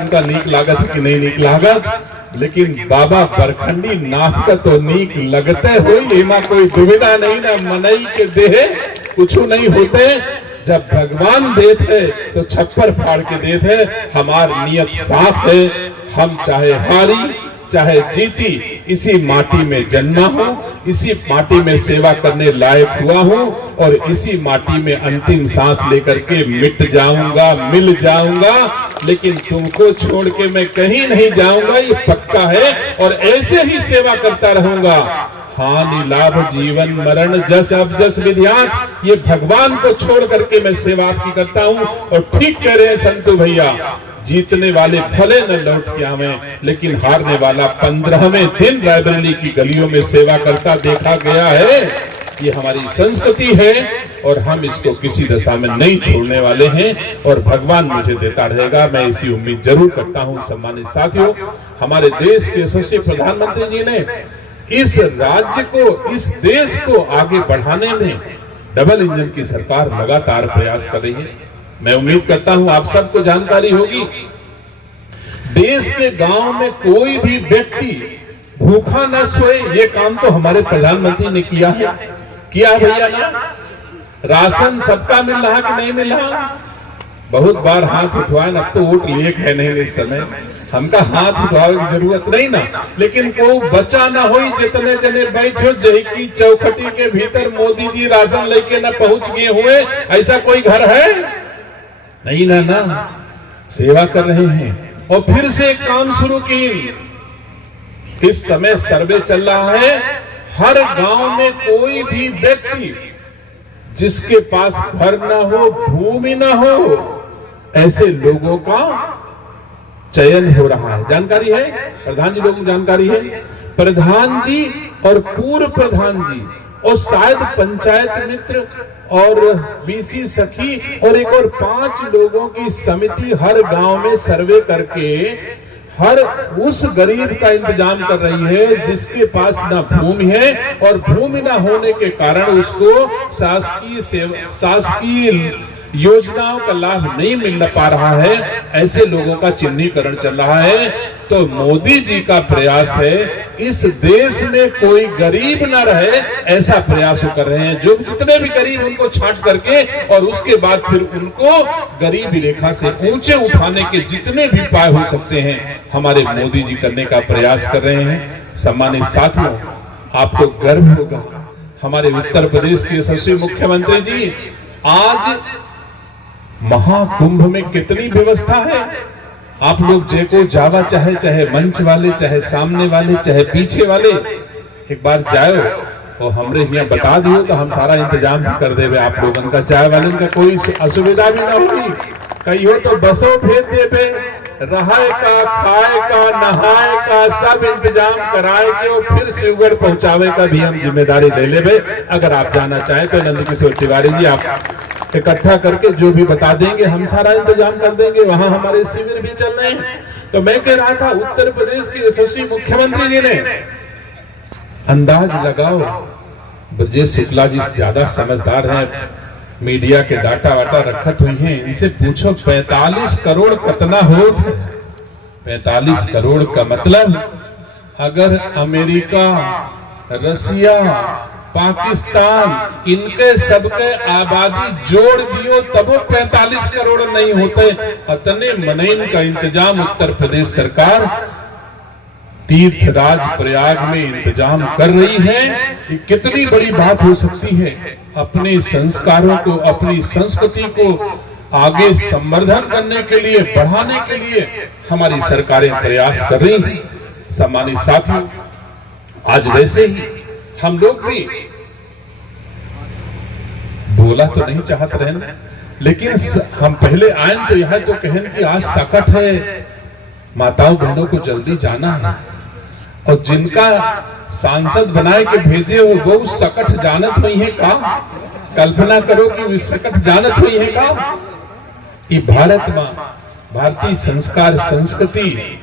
उनका नीक लागत कि नहीं नीक लागत, लेकिन बाबा बरखंडी नाथ का तो नीक लगते हो, एमा कोई दुविधा नहीं ना। मनई के देहे कुछ नहीं होते, जब भगवान देते तो छप्पर फाड़ के देते। हमार नियत साफ है, हम चाहे हारी चाहे जीती इसी माटी में जन्मा हूं, इसी माटी में सेवा करने लायक हुआ हूं और इसी माटी में अंतिम सांस लेकर के मिट जाऊंगा, मिल जाऊंगा। लेकिन तुमको छोड़ के मैं कहीं नहीं जाऊंगा, ये पक्का है। और ऐसे ही सेवा करता रहूंगा। हानि लाभ जीवन मरण जस अब जस विधियात, ये भगवान को छोड़ करके मैं सेवा आपकी करता हूं। और ठीक कह रहे हैं संतू भैया, जीतने वाले भले न लौट के आवे, लेकिन हारने वाला 15वें दिन रायबरेली की गलियों में सेवा करता देखा गया है। ये हमारी संस्कृति है और हम इसको किसी दशा में नहीं छोड़ने वाले हैं और भगवान मुझे देता रहेगा, मैं इसी उम्मीद जरूर करता हूं। सम्मानित साथियों, हमारे देश के यशस्वी प्रधानमंत्री जी ने इस राज्य को, इस देश को आगे बढ़ाने में डबल इंजन की सरकार लगातार प्रयास कर रही है। मैं उम्मीद करता हूं आप सबको जानकारी होगी, देश के गांव में कोई भी व्यक्ति भूखा न सोए, ये काम तो हमारे प्रधानमंत्री ने किया है। किया भैया ना? राशन सबका मिल रहा कि नहीं मिल रहा? बहुत बार हाथ उठवाए, अब तो वोट लिए है नहीं इस समय, हमका हाथ उठवाने की जरूरत नहीं ना। लेकिन को बचा ना हो, जितने जने बैठे जही की चौखटी के भीतर मोदी जी राशन लेके न पहुंच गए हुए, ऐसा कोई घर है नहीं ना। सेवा कर रहे हैं और फिर से एक काम शुरू की। इस समय सर्वे चल रहा है, हर गांव में कोई भी व्यक्ति जिसके पास घर ना हो, भूमि ना हो, ऐसे लोगों का चयन हो रहा है। जानकारी है? प्रधान जी लोगों को जानकारी है? प्रधान जी और पूर्व प्रधान जी और शायद पंचायत मित्र और बीसी सखी और एक और 5 लोगों की समिति हर गांव में सर्वे करके हर उस गरीब का इंतजाम कर रही है जिसके पास ना भूमि है और भूमि ना होने के कारण उसको शासकीय योजनाओं का लाभ नहीं मिल पा रहा है। ऐसे लोगों का चिन्हीकरण चल रहा है। तो मोदी जी का प्रयास है, इस देश में कोई गरीब ना रहे, ऐसा प्रयास कर रहे हैं। जो जितने भी गरीब उनको छांट करके और उसके बाद फिर उनको गरीबी रेखा से ऊंचे उठाने के जितने भी उपाय हो सकते हैं हमारे मोदी जी करने का प्रयास कर रहे हैं। सम्मानित साथियों, आपको गर्व होगा, हमारे उत्तर प्रदेश के यशस्वी मुख्यमंत्री जी आज महाकुंभ में कितनी व्यवस्था है। आप लोग जेको जावा, चाहे मंच वाले, चाहे सामने वाले, चाहे पीछे वाले, एक बार जाओ और हमरे यहाँ बता दियो तो हम सारा इंतजाम भी कर देवे आप लोगन का। चाय वाले का कोई असुविधा भी ना होगी। कहियो तो बसों भेज देवे, रहाए का, खाए का, नहाए का सब इंतजाम कराए के और फिर शिवगढ़ पहुंचावे का भी हम जिम्मेदारी ले लेवे। अगर आप जाना चाहें तो नंद किशोर तिवारी जी आप इकट्ठा करके जो भी बता देंगे हम सारा इंतजाम कर देंगे। वहां हमारे शिविर भी चल रहे हैं। तो मैं कह रहा था, उत्तर प्रदेश के यशस्वी मुख्यमंत्री जी ने अंदाज लगाओ, ब्रजेश शुक्ला जी ज्यादा समझदार हैं, मीडिया के डाटा वाटा रखत हुई हैं, इनसे पूछो 45 करोड़ कितना हो। 45 करोड़ का मतलब अगर अमेरिका, रसिया, पाकिस्तान इनके सबके आबादी जोड़ दियो तब 45 करोड़ नहीं होते। इतने मनइन का इंतजाम उत्तर प्रदेश सरकार तीर्थराज प्रयाग में इंतजाम कर रही है। ये कितनी बड़ी बात हो सकती है। अपने संस्कारों को, अपनी संस्कृति को आगे संवर्धन करने के लिए, बढ़ाने के लिए हमारी सरकारें प्रयास कर रही हैं। सम्मानित साथियों, आज वैसे ही हम लोग भी बोला तो नहीं चाहते रहे, लेकिन हम पहले आए तो यह तो कहें कि आज सकट है, माताओं बहनों को जल्दी जाना है और जिनका सांसद बनाए के भेजे हो वो सकट जानत हुई है का? कल्पना करो कि वो सकट जानत हुई है का? ये भारत मां, भारतीय संस्कार संस्कृति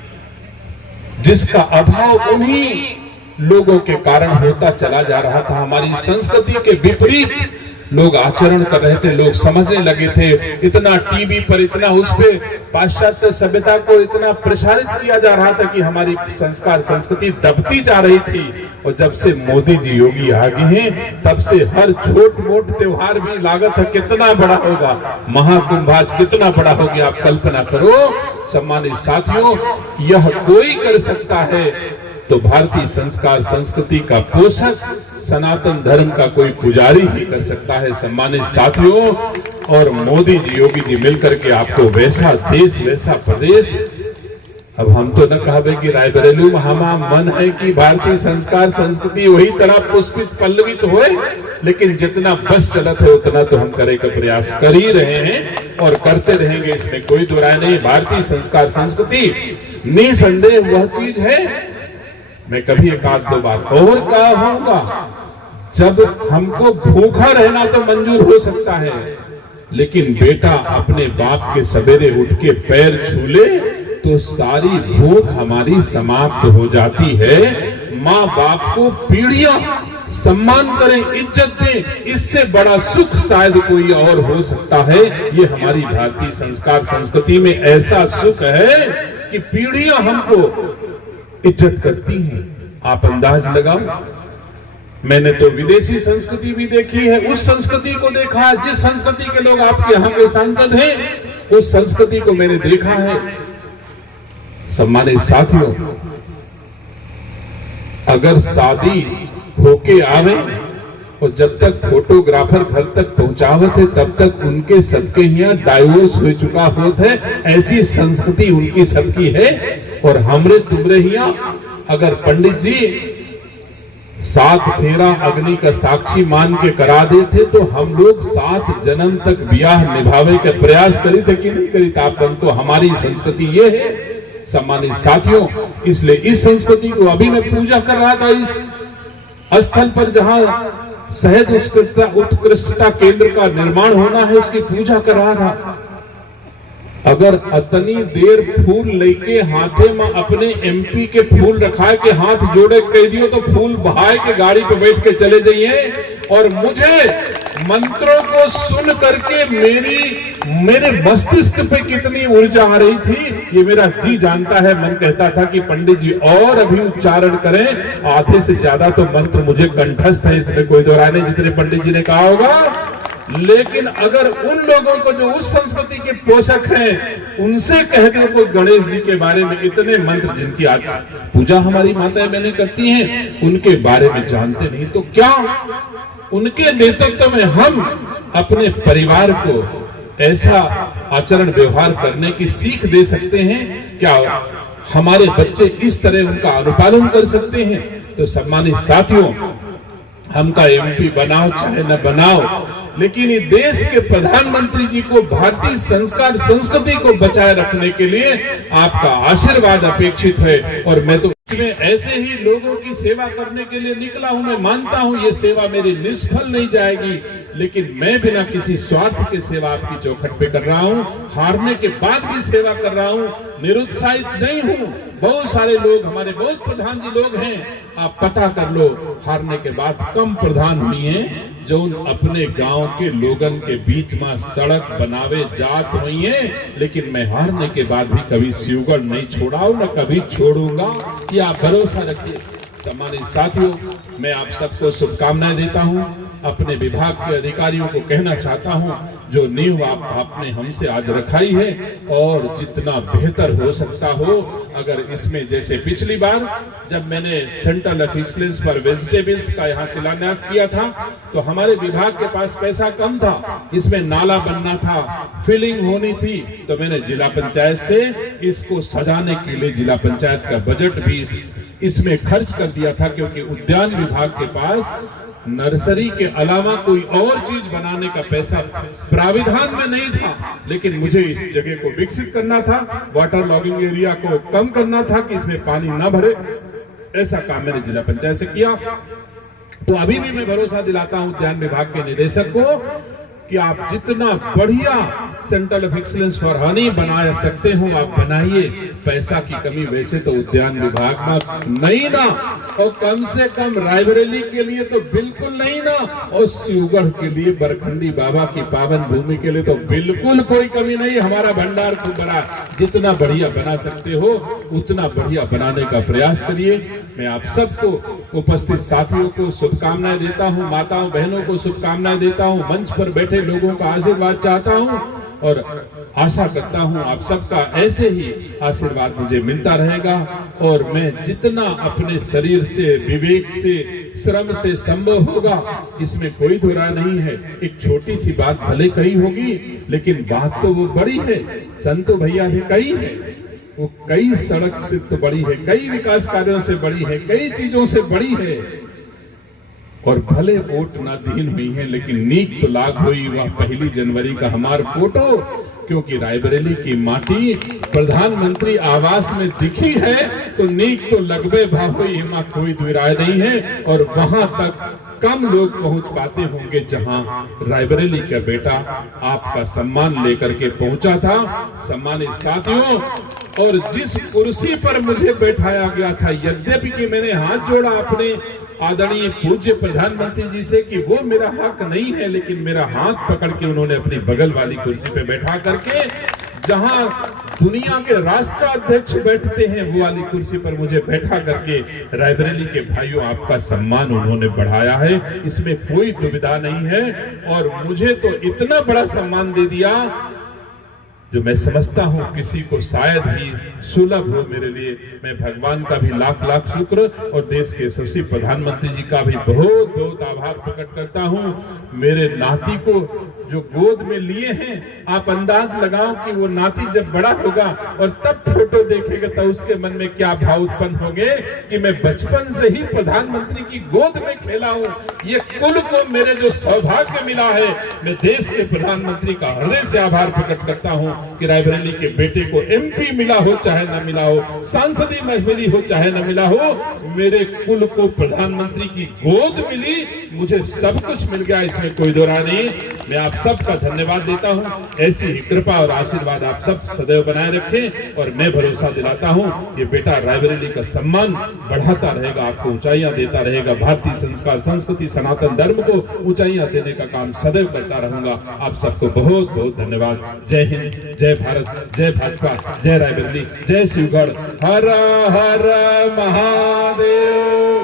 जिसका अभाव उन्हीं लोगों के कारण होता चला जा रहा था। हमारी संस्कृति के विपरीत लोग आचरण कर रहे थे, लोग समझने लगे थे। इतना टीवी पर, इतना उस पे पाश्चात्य सभ्यता को इतना प्रसारित किया जा रहा था कि हमारी संस्कार संस्कृति दबती जा रही थी। और जब से मोदी जी योगी आ गए हैं, तब से हर छोट मोट त्योहार भी लागत है कितना बड़ा होगा, महाकुंभ आज कितना बड़ा हो गया, आप कल्पना करो। सम्मानित साथियों, यह कोई कर सकता है तो भारतीय संस्कार संस्कृति का पोषक, सनातन धर्म का कोई पुजारी ही कर सकता है। सम्मानित साथियों, और मोदी जी योगी जी मिलकर के आपको वैसा देश, वैसा प्रदेश, अब हम तो न कहे कि रायबरेली में हमारा मन है कि भारतीय संस्कार संस्कृति वही तरह पुष्पित पल्लवित होए, लेकिन जितना बस चलत है उतना तो हम करे का प्रयास कर ही रहे हैं और करते रहेंगे, इसमें कोई दो राय नहीं। भारतीय संस्कार संस्कृति निसंदेह वह चीज है, मैं कभी एक आध दो बार और कहूंगा, जब हमको भूखा रहना तो मंजूर हो सकता है, लेकिन बेटा अपने बाप के सवेरे उठ के पैर छू ले तो सारी भूख हमारी समाप्त हो जाती है। माँ बाप को पीढ़ियां सम्मान करें, इज्जत दें, इससे बड़ा सुख शायद कोई और हो सकता है। ये हमारी भारतीय संस्कार संस्कृति में ऐसा सुख है कि पीढ़ियां हमको इज्जत करती हैं। आप अंदाज लगाओ, मैंने तो विदेशी संस्कृति भी देखी है, उस संस्कृति को देखा है, जिस संस्कृति के लोग आपके यहाँ के सांसद हैं, उस संस्कृति को मैंने देखा है। सम्मानित साथियों, अगर शादी होके आवे और जब तक फोटोग्राफर घर तक पहुंचावत है तब तक उनके सबके यहाँ डाइवोर्स हो चुका होता है, ऐसी संस्कृति उनकी सबकी है। और हमरे तुमरे यहाँ अगर पंडित जी 7 फेरा अग्नि का साक्षी मान के करा देते तो हम लोग 7 जन्म तक ब्याह निभावे के प्रयास करी थे कि नहीं करी था। आपको हमारी संस्कृति ये है। सम्मानित साथियों, इसलिए इस संस्कृति को अभी मैं पूजा कर रहा था इस स्थल पर जहां सहज उत्कृष्टता केंद्र का निर्माण होना है, उसकी पूजा कर रहा था। अगर अतनी देर फूल लेके हाथे में अपने एमपी के फूल रखा के हाथ जोड़े कह दियो तो फूल बहाए के गाड़ी पे बैठ के चले जाइए। और मुझे मंत्रों को सुन करके मेरे मस्तिष्क पे कितनी ऊर्जा आ रही थी ये मेरा जी जानता है। मन कहता था कि पंडित जी और अभी उच्चारण करें, आधे से ज्यादा तो मंत्र मुझे कंठस्थ है, इसमें कोई दो राय नहीं जितने पंडित जी ने कहा होगा। लेकिन अगर उन लोगों को जो उस संस्कृति के पोषक हैं उनसे कह दो कोई गणेश जी के बारे में इतने मंत्र जिनकी आज पूजा हमारी माताएं बहनें करती हैं, उनके बारे में जानते नहीं, तो क्या उनके नेतृत्व में हम अपने परिवार को ऐसा आचरण व्यवहार करने की सीख दे सकते हैं? क्या हमारे बच्चे इस तरह उनका अनुपालन कर सकते हैं? तो सम्मानित साथियों, हमका एमपी बनाओ चाहे न बनाओ, लेकिन ये देश के प्रधानमंत्री जी को भारतीय संस्कार संस्कृति को बचाए रखने के लिए आपका आशीर्वाद अपेक्षित है। और मैं तो में ऐसे ही लोगों की सेवा करने के लिए निकला हूं। मैं मानता हूं ये सेवा मेरी निष्फल नहीं जाएगी, लेकिन मैं बिना किसी स्वार्थ के सेवा आपकी चौखट पे कर रहा हूं। हारने के बाद भी सेवा कर रहा हूं, निरुत्साहित नहीं हूं। बहुत सारे लोग, हमारे बहुत प्रधान जी लोग हैं, आप पता कर लो, हारने के बाद कम प्रधान हुई हैं जो अपने गांव के लोगन के बीच में सड़क बनावे जात हुई हैं। लेकिन मैं हारने के बाद भी कभी शिवगढ़ नहीं छोड़ा हूं, न कभी छोड़ूंगा, ये आप भरोसा रखिए। सम्मानित साथियों, मैं आप सबको शुभकामनाएं देता हूं। अपने विभाग के अधिकारियों को कहना चाहता हूं, जो नींव आपने हमसे आज रखाई है और जितना बेहतर हो सकता हो, अगर इसमें जैसे पिछली बार जब मैंने सेंटर ऑफ एक्सीलेंस पर वेजिटेबल्स का यहाँ शिलान्यास किया था तो हमारे विभाग के पास पैसा कम था, इसमें नाला बनना था, फिलिंग होनी थी, तो मैंने जिला पंचायत से इसको सजाने के लिए जिला पंचायत का बजट भी इसमें खर्च कर दिया था, क्योंकि उद्यान विभाग के पास नर्सरी के अलावा कोई और चीज बनाने का पैसा प्राविधान में नहीं था। लेकिन मुझे इस जगह को विकसित करना था, वाटर लॉगिंग एरिया को कम करना था कि इसमें पानी ना भरे, ऐसा काम मैंने जिला पंचायत से किया। तो अभी भी मैं भरोसा दिलाता हूं उद्यान विभाग के निदेशक को कि आप जितना बढ़िया centre of excellence for Honey बना सकते हो आप बनाइए, पैसा की कमी वैसे तो उद्यान विभाग में नहीं ना, और कम से कम रायबरेली के लिए तो बिल्कुल नहीं ना, और शिवगढ़ के लिए बरखंडी बाबा की पावन भूमि के लिए तो बिल्कुल कोई कमी नहीं। हमारा भंडार खूब बड़ा, जितना बढ़िया बना सकते हो उतना बढ़िया बनाने का प्रयास करिए। मैं आप सबको, उपस्थित साथियों को शुभकामनाएं देता हूं, माताओं बहनों को शुभकामनाएं देता हूं, मंच पर बैठे लोगों का आशीर्वाद चाहता हूं और आशा करता हूं आप सबका ऐसे ही आशीर्वाद मुझे मिलता रहेगा। और मैं जितना अपने शरीर से, विवेक से, श्रम से संभव होगा, इसमें कोई दो राय नहीं है। एक छोटी सी बात भले कही होगी, लेकिन बात तो वो बड़ी है। संतो भैया भी कही है, वो कई सड़क से तो बड़ी है, कई विकास कार्यों से बड़ी है, कई चीजों से बड़ी है। और भले वोट ना दीन हुई है, लेकिन नीक तो लाग हुई वह 1 जनवरी का हमार फोटो, क्योंकि रायबरेली की माटी प्रधानमंत्री आवास में दिखी है तो नीक तो लगबे भाव हुई, इमा कोई दुराय नहीं है। और वहां तक कम लोग पहुंच पाते होंगे जहां रायबरेली का बेटा आपका सम्मान लेकर के पहुंचा था। सम्मानित साथियों, और जिस कुर्सी पर मुझे बैठाया गया था, यद्यपि कि मैंने हाथ जोड़ा अपने आदरणीय पूज्य प्रधानमंत्री जी से कि वो मेरा हक नहीं है, लेकिन मेरा हाथ पकड़ के उन्होंने अपनी बगल वाली कुर्सी पे बैठा करके, जहां दुनिया के राष्ट्राध्यक्ष बैठते हैं, वो वाली कुर्सी पर मुझे बैठा करके रायबरेली के भाइयों आपका सम्मान उन्होंने बढ़ाया है, इसमें कोई दुविधा नहीं है। और मुझे तो इतना बड़ा सम्मान दे दिया जो मैं समझता हूं किसी को शायद ही सुलभ हो मेरे लिए। मैं भगवान का भी लाख लाख शुक्र और देश के यशस्वी प्रधानमंत्री जी का भी बहुत बहुत आभार प्रकट करता हूं। मेरे नाती को जो गोद में लिए हैं, आप अंदाज लगाओ कि वो नाती जब बड़ा होगा और तब फोटो देखेगा तो उसके मन में क्या भाव उत्पन्न होंगे कि मैं बचपन से ही प्रधानमंत्री की गोद में खेला हूं। ये कुल को मेरे जो सौभाग्य मिला है, मैं देश के प्रधानमंत्री का हृदय से आभार प्रकट करता हूं कि रायबरेली के बेटे को एमपी मिला हो चाहे न मिला हो, सांसदी मिली हो चाहे न मिला हो, मेरे कुल को प्रधानमंत्री की गोद मिली, मुझे सब कुछ मिल गया, इसमें कोई दो राय नहीं। मैं आप सबका धन्यवाद देता हूं। ऐसी ही कृपा और आशीर्वाद आप सब सदैव बनाए रखें। और मैं भरोसा दिलाता हूं ये बेटा रायबरेली का सम्मान बढ़ाता रहेगा, आपको ऊंचाइयां देता रहेगा, भारतीय संस्कार, संस्कृति, सनातन धर्म को ऊंचाइयां देने का काम सदैव करता रहूंगा। आप सबको बहुत बहुत धन्यवाद। जय हिंद, जय भारत, जय भाजपा, जय रायबरेली, जय शिवगढ़। हर हर महादेव।